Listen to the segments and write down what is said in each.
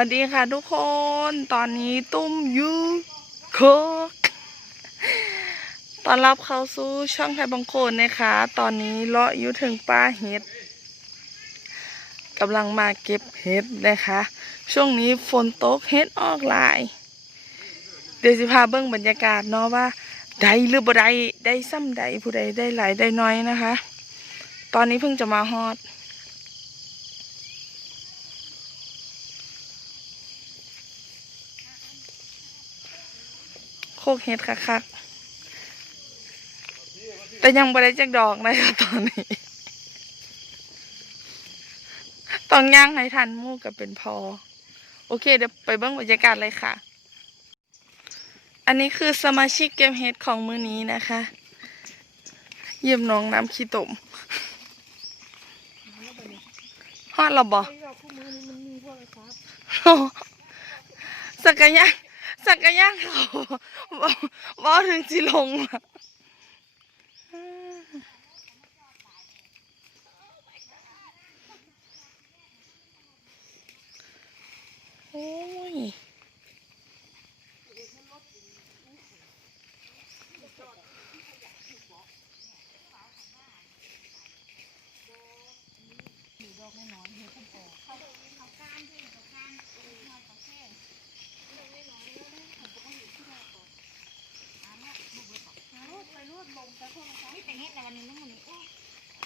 วัสดีค่ะทุกคน ตอนนี้ตุ้มยูโคกตอนรับเข้าสู่ช่องไทยบางโคนนะคะ ตอนนี้เลาะยู่ถึงป้าเห็ดกำลังมาเก็บเห็ดนะคะ ช่วงนี้ฝนตกเห็ดออกหลาย เดี๋ยวสิพาเบิ้งบรรยากาศเนาะว่าได้หรือบ่ได้ได้ซ้ำใดผู้ใดได้หลายได้น้อยนะคะ ตอนนี้เพิ่งจะมาฮอด กเห็ดคักๆแต่ยังบ่ได้จักดอกนะคะตอนนี้ ต้องย่างให้ทันมู่กับเป็นพอ โอเคเดี๋ยวไปเบิ้งบรรยากาศเลยค่ะ อันนี้คือสมาชิกเกมเฮดของมือนี้นะคะ เยี่ยมน้องน้ำขี้ตมฮอดเราบอสักกะย่าง สักย่างเขาบ่ถึงสิลงโอ้ย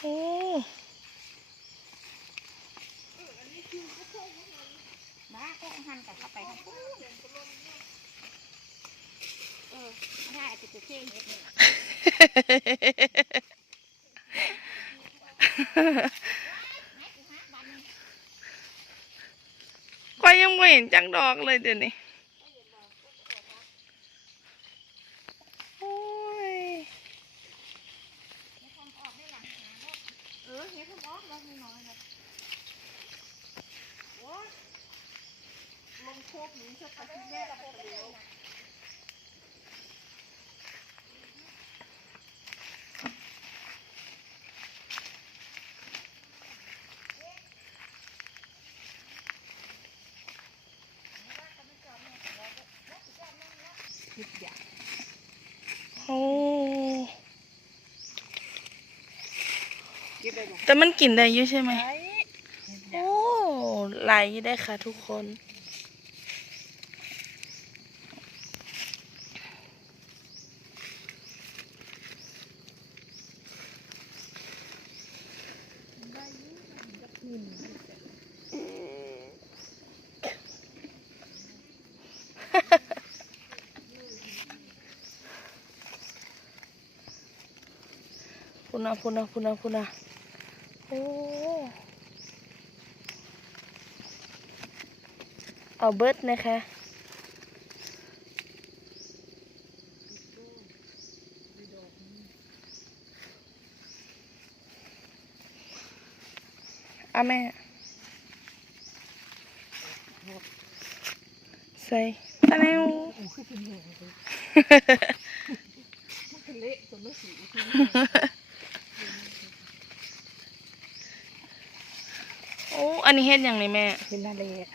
โอ้ บ้าก็หันกลับเข้าไปครับเออถ้าอาจจะเท่เห็ดเนี่ย ก็ยังไม่เห็นจังดอกเลยเดี๋ยวนี้โอ้ยเออเห็ดมันออกแล้วน้อยๆนะโอ้ยลงโคกหนีสักพักแม่คกเดียว โอ้ เก็บได้บ่แต่มันกินได้อยู่ใช่ไหม โอ้ไหลได้ค่ะทุกคนพุนะพุ เอาเบิร์ดนะคะอะแม่ใส่ตะแนว โอ้คือเป็นแหงเลยมันคือเละจนไม่สี โอ้ อั นนี้เฮ็ดอย่างนี้แม่เป็นนาเละ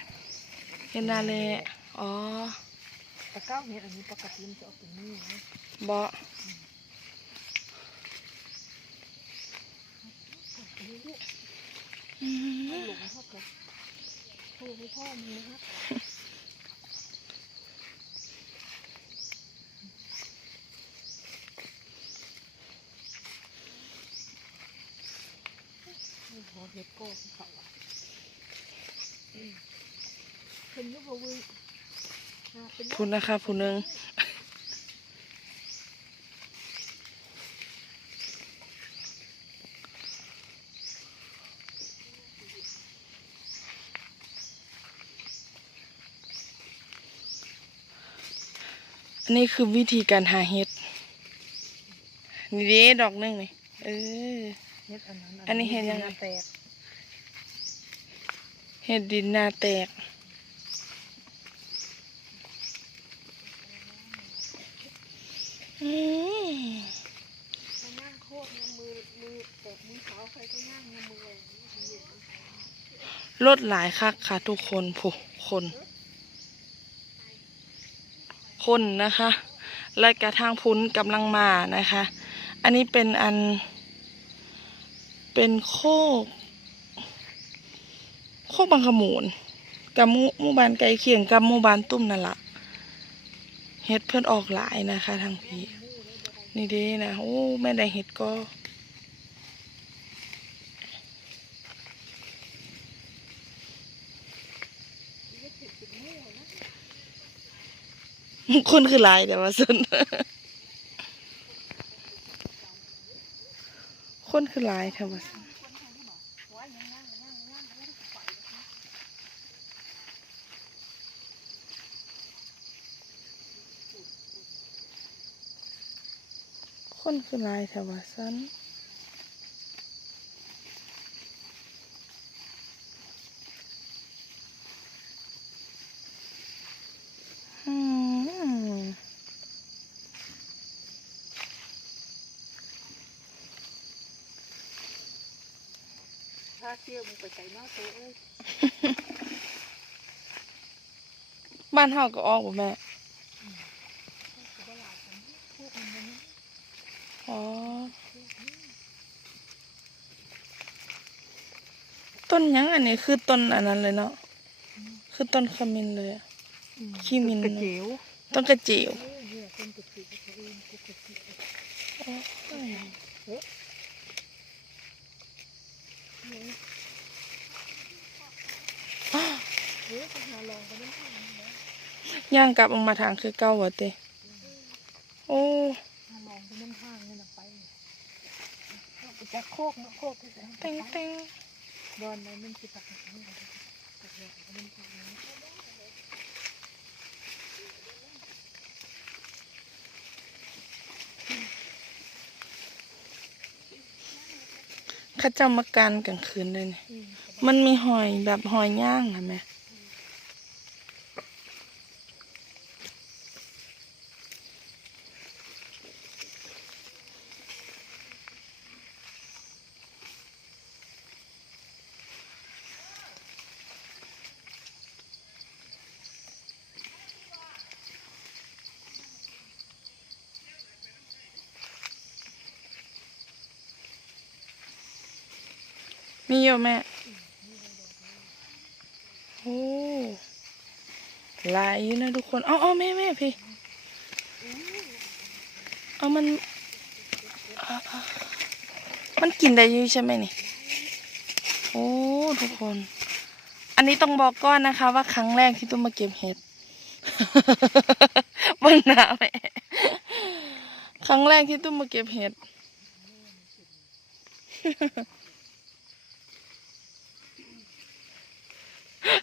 เฮ็ดนาเลยอ๋อตะเก้าเห็ดอันนี้ปกติมันจะออกเป็นนี่นะบอให้หลงเท่ากับโทรให้พ่อมึงนะครับไม่พอเห็ดโก้ที่เขาอะอืมเป็นยุบวิ อ่าเป็นพูดนะคะผู้หนึงอันนี้คือวิธีการหาเห็ด นี่เด้ดอกหนึงนี่เออเห็ดอันนั้นอันนี้เห็ดยังไงแตกเห็ดดินนาแตก ดหลายคักค่ะทุกคนผู้คน คนนะคะ และกระทางพุ้นกำลังมานะคะ อันนี้เป็นอัน เป็นโคก โคกบางขมูลกับมูมูบานไก่เคียงกับมูบานตุ้มนั่นละเห็ดเพื่อนออกหลายนะคะทางพี่นี่ดีนะโอ้แม่ได้เห็ดก็ คนคือลายแต่ว่าสนคนคือลายแต่ว่าสนคนคือลายแต่ว่าสันอืม ถ้าเที่ยวมึงไปใส่นอกตัวเอ้ยบ้านเฮาก็ออกบ่แม่กูก็หลายกันพวกมันนะอ๋อ ต้นหยังอันนี้คือต้นอันนั้นเลยเนาะ คือต้นขมิ้นเลยอะขี้มินกระเจียวต้นกระเจียว เออเนี่ยเป็นกระเจียวตัวเองกูกระเจียวเออไปหาลองกันนั่นเองนะ ย่างกลับออกมาทางคือเก่าวะเตโอ้หาลองกันนั่นห้างนี่นะไปเอาไปจากโคกนะโคกที่ไหนเต็งเต็งดอนนั้นมันคือปักหางนี่ปักหางมันปักหางเข้าเจ้ามาการกลางคืนเลยนี่อืมมันมีหอยแบบหอยย่างอะแม่ มีเยอะแม่ โอ้ลายยู่นะทุกคนอาเอแม่แม่พี่เอามัน มันกินได้ยู่ใช่ไหมนี่ โอ้ทุกคน อันนี้ต้องบอกก้อนนะคะ ว่าครั้งแรกที่ตุ้มมาเก็บเห็ดบิ่งหน้าแม่ ครั้งแรกที่ตุ้มมาเก็บเห็ด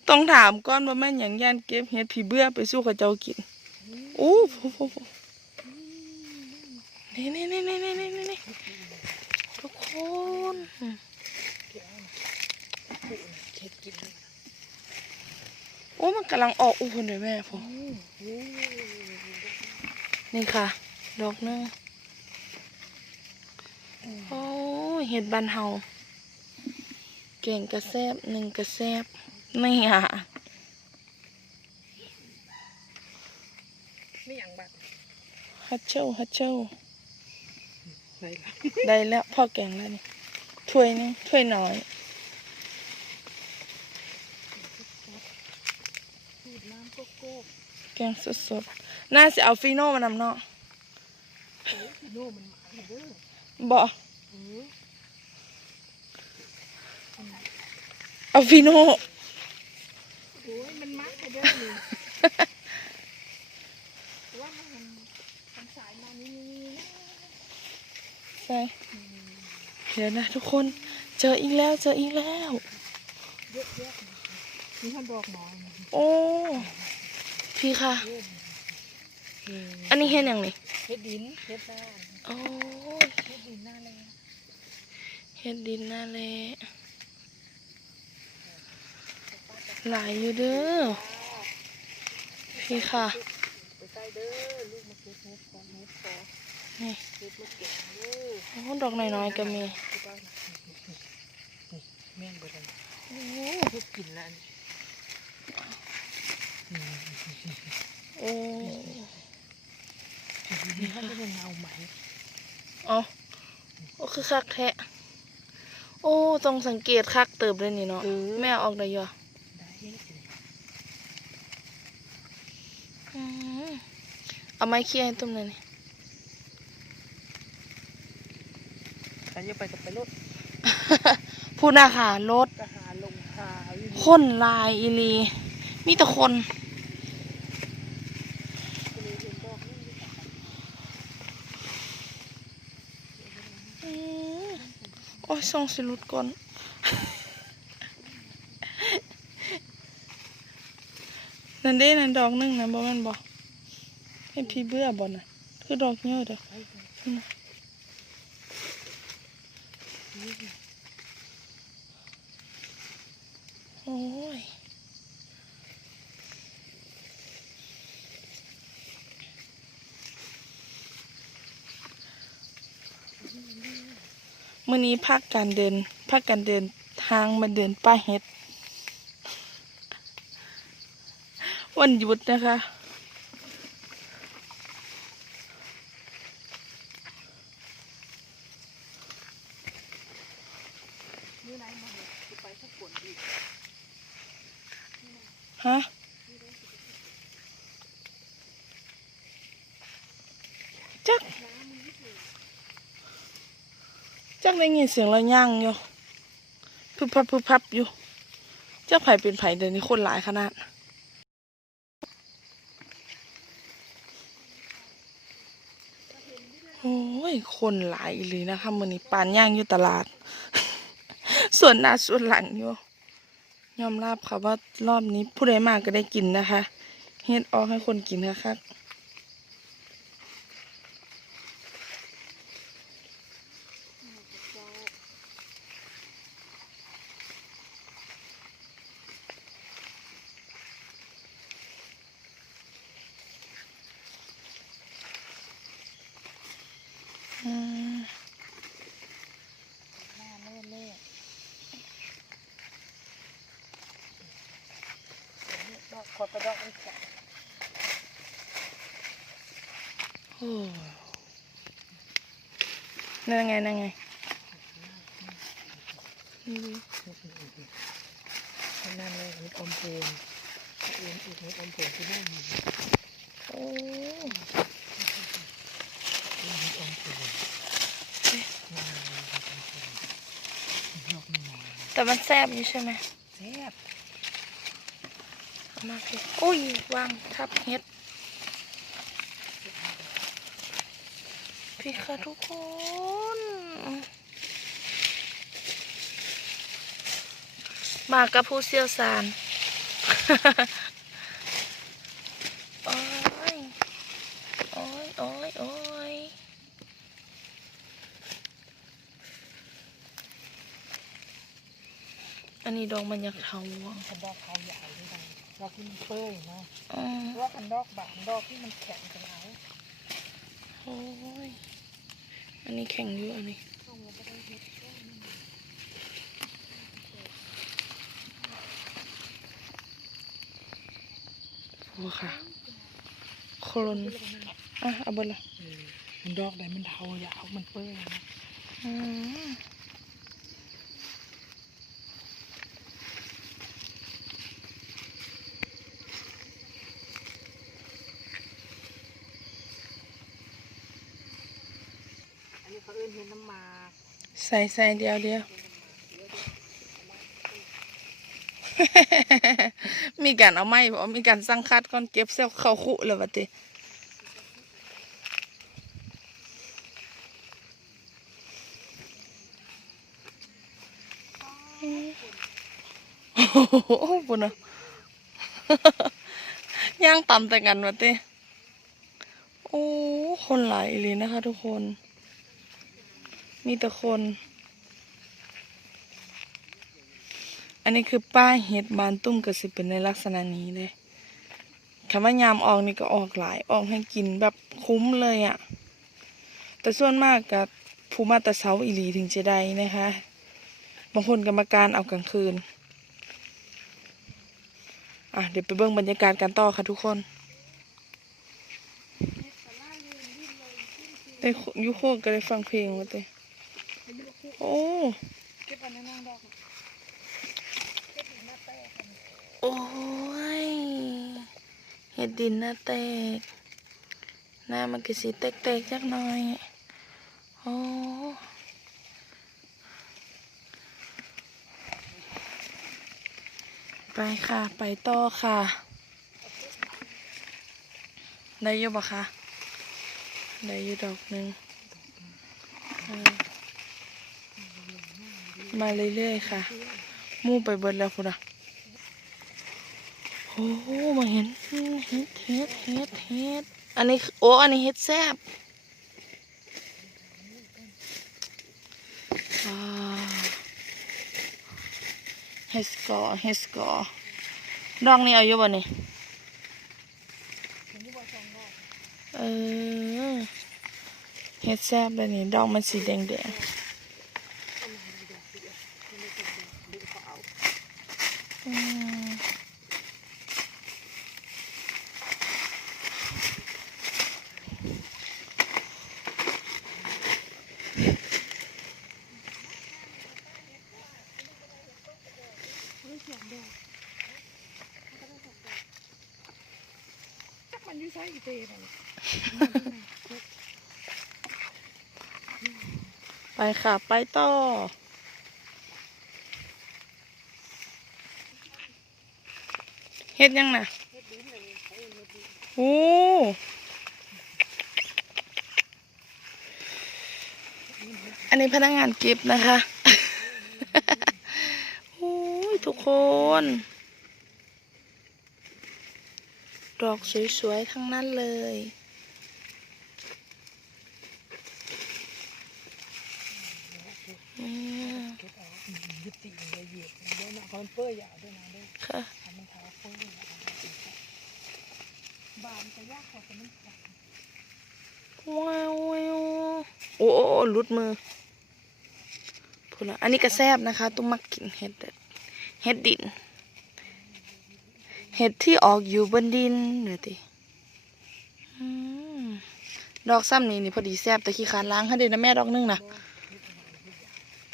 ต้องถามก้อนว่าแม่หยังย่านเก็บเห็ดผีเบื้อไปสู้กับเจ้ากินอู้โหนี่นี่นี่นี่นี่นี่นี่ทุกคนโอ้มันกำลังออกอู้คนเลยแม่พ่อนี่ค่ะ ดอกนึงโอ้เห็ดบานเฮาเก่งกระแซบหนึ่งกระแซบ ไม่อะไม่อย่างบัดฮัตเชลฮัตเชลไรล่ะได้แล้วพ่อแกงแล้วนี่ถ้วยหนึงถ้วยน้อยสูดน้ำโกโก้แกงสดๆน่าจะเอาฟีโน่มานำเนาะโอ้ยโน่มันหมาเลยเด้อบ่เออเอาฟีโน่โอ้ยมันมัด เลยเด้อนี่ว่ามันมันสายมานี่นี่นะใช่เดี๋ยวนะทุกคนเจออีกแล้วเจออีกแล้ว เยอะแยะนี่ท่านบอกหมอนะโอ้พี่ค่ะเยอะเอออันนี้เห็นอย่างนี้เฮ็ดดินเฮ็ดบ้านโอ้ยเฮ็ดดินหน้าเลยเห็ดดินน่าเละหลายอยู่เด้อ พี่ค่ะนี่โอ้ดอกน้อยๆก็มีแม่งบดัโอ้เฮ็ดกินละโอ้นี่ก็เป็เงาไหมอ๋อโอ้คือคักแทะโอ้ต้องสังเกตคักเติบเลยนี่เนาะแม่ออกได้ยอ เอาไม้เคี่ยให้ตุ้มเลยนี่ถ้าจะไปกับไปรถพูดนะค่ะรถก็หาลงหาอยู่คนลายอีหลีมีแต่คนนี่เห็นดอกนี่อืมโอ้ยส่งสิลุดก่อน นั่นเด้นั่นดอกหนึงนะบ่แม่นบ่ ให้พี่เบื่อบ่น่ะ คือดอกเยอะเด้อไปเลยอืมนี่โอ้ยมื่อนี้พักการเดินพักการเดินทางมาเดินป้าเฮ็ด วันหยุดนะคะ นี่ไหนมาเนี่ยจะไปสักฝนอีก ฮะจัก จักได้ยินเสียงเราย่างอยู่พึบพับพึบพับอยู่จักไผ่เป็นไผ่เดี๋ยวนี้คนหลายขนาดโอ้ย คนหลายอีหลีนะคะมื้อนี้ปานย่างอยู่ตลาด ส่วนหน้าส่วนหลังอยู่ ยอมรับค่ะว่ารอบนี้ผู้ใดมาก็ได้กินนะคะ เฮ็ดออกให้คนกินนะคะ เจ้า อืม หน้าเล่เล่ ดกขอดอกมันแข็งนั่นไงนั่นไงนี่นั่นเลยมีอมพลนอ็นอีกมีอมพลนที่นั่นโอ้มีอมพลนดอกมันหแต่มันแซ่บอยู่ใช่ไหม เอามาสิโอ้ยวางทับเฮ็ดพี่ค่ะทุกคนมากับผู้เชี่ยวชาญโอ้ย โอ้ย โอ้ย โอ้ยอันนี้ดอกมันอยากเทาอะมันดอกเขาใหญ่ด้วย กันดอกที่มันเปื่อยนะอืมว่ากันดอกบางดอกที่มันแข็งกันเอาโอ้ย อันนี้แข็งอยู่อันนี้ต้องมันก็ได้เห็ดต้นโอ้ค่ะ โคลน อะ เอาบนละเออมันดอกใดมันเทายาวมันเปื่อยนะ อืม อันนี้เขาเอื้นเห็นน้ำหมาก ใส่ใส่เดียวเดียวมีการเอาไม้บอกมีการสั่งคัดก่อนเก็บเซลเข้าคุเลยวะติโอ้โหปุ่นอะย่างต่ำแต่กันวะติโอ้ คนหลายอีหลีนะคะทุกคน มีแต่คน อันนี้คือป้ายเห็ดบานตุ้มก็สิเป็นในลักษณะนี้เลยคำว่ายามออกนี่ก็ออกหลายออกให้กินแบบคุ้มเลยอะ่ะ แต่ส่วนมากกับภูมาต่เช้าอีลีถึงจะได้นะคะ บางคนกรรมการเอากลางคืน อะเดี๋ยวไปเบิ่งบรรยากาศกันต่อค่ะทุกคนแต่ล่าเรือนยได้อยุโคกก็ได้ฟังเพลงมาเต้ โอ้เก็บอันนั้นนั่งดอกเก็บอีกหน้าแป้กันโอ้ยเห็ดดินหน้าแตก หน้ามันก็สีแตกๆจักหน่อย โอ้ไปค่ะ ไปต่อค่ะ ได้อยู่ปะคะ ได้อยู่ดอกหนึ่งอ มาเรื่อยๆค่ะ มู่ไปเบิดแล้วคุณอะโอ้มาเห็นเฮ็ดเฮ็ดเฮ็ดเฮ็ดอันนี้โอ้อันนี้เฮ็ดแซบเฮสกอเฮสกอร์ดอกนี้อายู่บ่นี่เห็นที่ว่าสออเออเฮ็ดแซบเลยนี่ดอกมันสีแดงแดง เอามาดูดอกเดียวมันไม่เป็นดอกดึงเขาเอา ๆอืม เขาได้สองดอกเขาก็ได้สองดอกจักมันอยู่ไซอีเตมัน ไป ค่ะ ไปต่อ เฮ็ดยังน่ะโอ้อันนี้พนักงานเก็บนะคะโอ้ยทุกคน ดอกสวยๆ ทั้งนั้นเลยอืม เก็บเอายึดติดเลยเหยียบเดี๋ยวนะเขามันเปื้อยอย่าเอาด้วยนะเด้อ ค่ะ ทำมันเท้าเปื้อยอย่าเอาด้วยบานจะยากกว่าแต่มันแข็ง ว้าวโอ้โอ้โอ้หลุ ดมือพูดละอันนี้ก็แซบนะคะ ตุ้มมักกินเห็ดเด็ดเห็ดดิน เห็ดที่ออกอยู่บนดินเดี๋ยวติอืมดอกซ้ำนี่นี่พอดีแซบแต่ขี้คร้านล้างให้เดนะแม่ดอกนึงนะ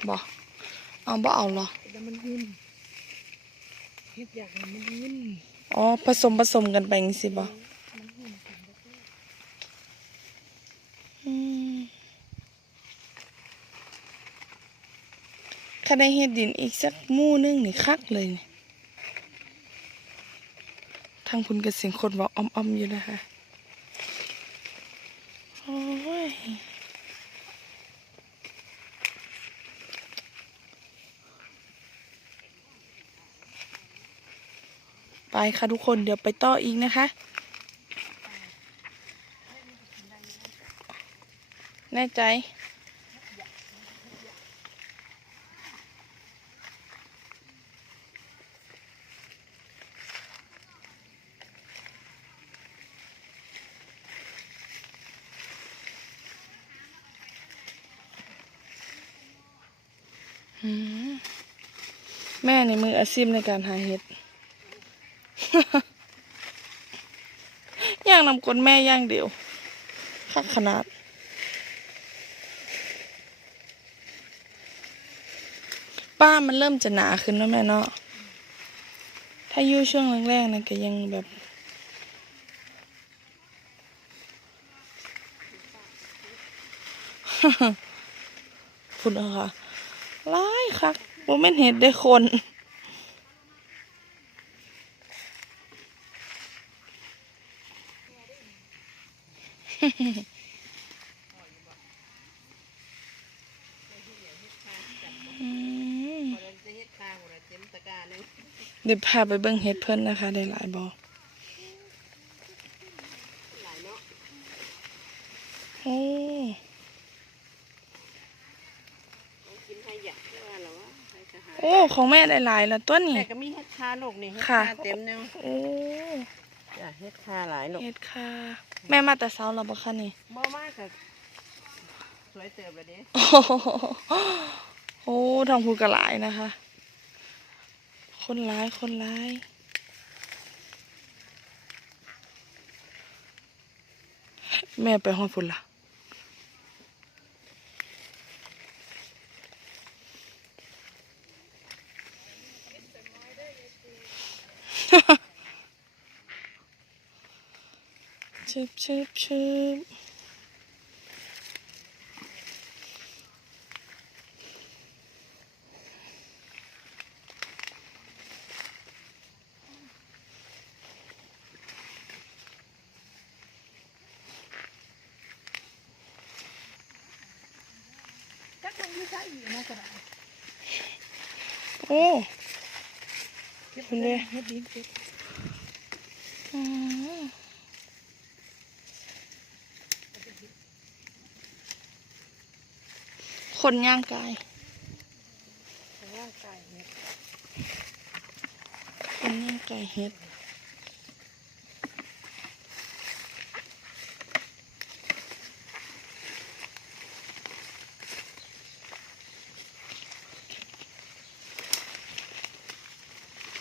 บอเอาบ่เอาเหรอแล้วมันหึ่นเฮ็ดอย่างนั้นมันหึ่นอ๋อผสมผสมกันไปอย่างสิบอ มันหึ่นกันแล้วก็ อืม ถ้าได้เห็ดดินอีกสักมู่นึงนี่คักเลยนี่ทางคุณกับเสียงคนบอกอ้อมๆอยู่นะคะโอ้ยไปค่ะทุกคนเดี๋ยวไปต่ออีกนะคะ แน่ใจ อืมแม่ในมืออาชีพในการหาเห็ดย่างนำกลแม่ย่างเดียวคักขนาด ป้ามันเริ่มจะหนาขึ้นแล้วแม่เนาะถ้ายู่ช่วงแรกๆนะก็ยังแบบพูดนะคะร้ายคักบ่แม่นเห็ดได้คน อืม พอเราจะเฮ็ดข้างเราเต็มตะกร้าหนึง เดี๋ยวพาไปเบิ่งเห็ดเพิ่นนะคะ ได้หลายบอหลายเนาะโอ้ต้องกินให้หยักได้ว่าหรอวะให้ทหารโอ้ของแม่ได้หลายแล้วตัวนี้แต่ก็มีเฮ็ดคาลูกนี่เฮ็ดค่ะคาเต็มแนวโอ้จ้ะเฮ็ดคาหลายลูกเห็ดค่ะ แม่มาแต่เช้าแล้วบ่คะนี่ บ่มากก็สวยเติบเลยเด้โอ้โหโอ้ทางภูกระหลายนะคะ คนร้าย คนร้ายแม่ไปห้องฝุ่นละชิบชิบชิบ โอ้คุณเด้คนย่างกายคนย่างกายเห็ด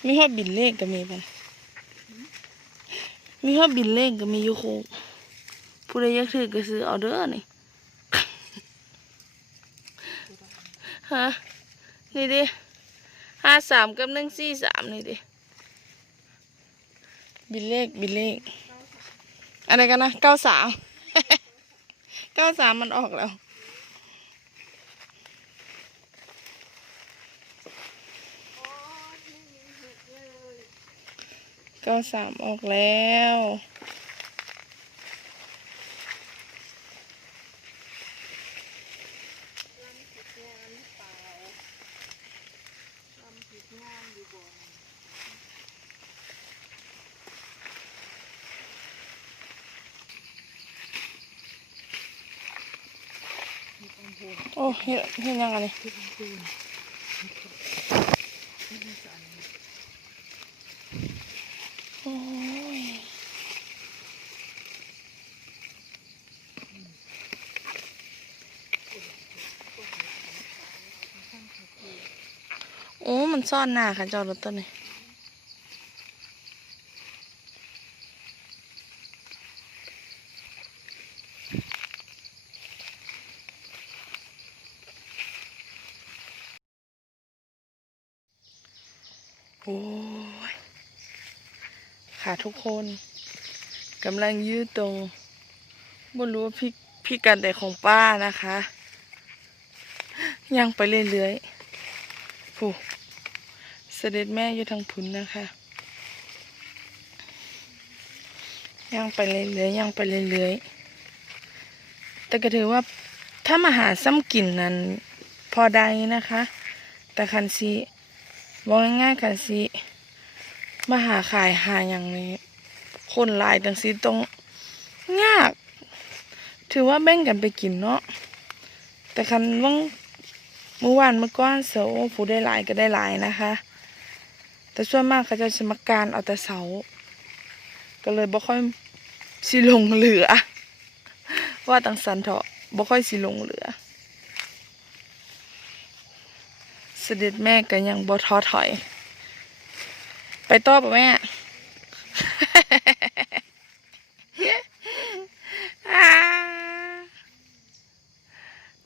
มีฮอบบินเลขก็มีปันมีฮอบบินเลขก็มีอยู่โคกผู้ใดอยากถือก็ซื้อเอาเด้อนี่ฮะนี่ดิห้าสามกับหนึ่งสี่สามนี่ดิบินเลขบินเลขอะไรกันนะเก้าสามเก้าสามมันออกแล้ว เก้าสามออกแล้วโอ้เห็นยังไงเนี่ยนี่ ที่ต้องพูนนี่มันสั่น โอ้ยโอ้ มัน ซ่อนหน้าค่ะจ้ารถต้นนี่โอ้ยค่ะทุกคนกำลังยืดตรงบนรู้ว่าพี่พี่กันแต่ของป้านะคะย่างไปเรื่อยๆผู้ เสด็จแม่อยู่ทางพุนนะคะย่างไปเรื่อยๆย่างไปเรื่อยๆแต่ก็ถือว่าถ้ามาหาซ้ำกลิ่นนั้นพอได้นะคะ แต่คันซีบอกง่ายๆคันซีมาหาขายหาอย่างนี้ คนลายตังสีตรงยาก ถือว่าแบ่งกันไปกินเนาะแต่คันว่างเมื่อวานเมื่อก้อนเสาร์ผู้ได้หลายก็ได้หลายนะคะ แต่ส่วนมากเขาจะสมการเอาแต่เสา ก็เลยบ่ค่อยสิลงเหลือ ว่าตังสันเถาะบ่ค่อยสิลงเหลือ เสด็จแม่ก็ยังบ่ท้อถอย ไปต่อป่ะแม่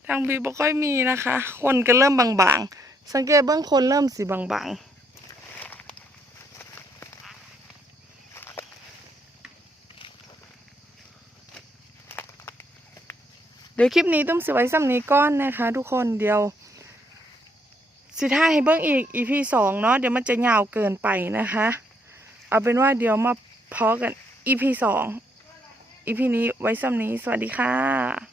ทางบีบ่ค่อยมีนะคะ คนก็เริ่มบางๆ สังเกตเบื้องคนเริ่มสีบางๆ เดี๋ยวคลิปนี้ต้องสิไว้ซ้ำนี้ก้อนนะคะ ทุกคนเดี๋ยว สิท่าให้เบิ้งอีก EP สองเนาะเดี๋ยวมันจะยาวเกินไปนะคะ เอาเป็นว่าเดี๋ยวมาพอกันอีพีสองอีพีนี้ไว้ซ้ำนี้สวัสดีค่ะ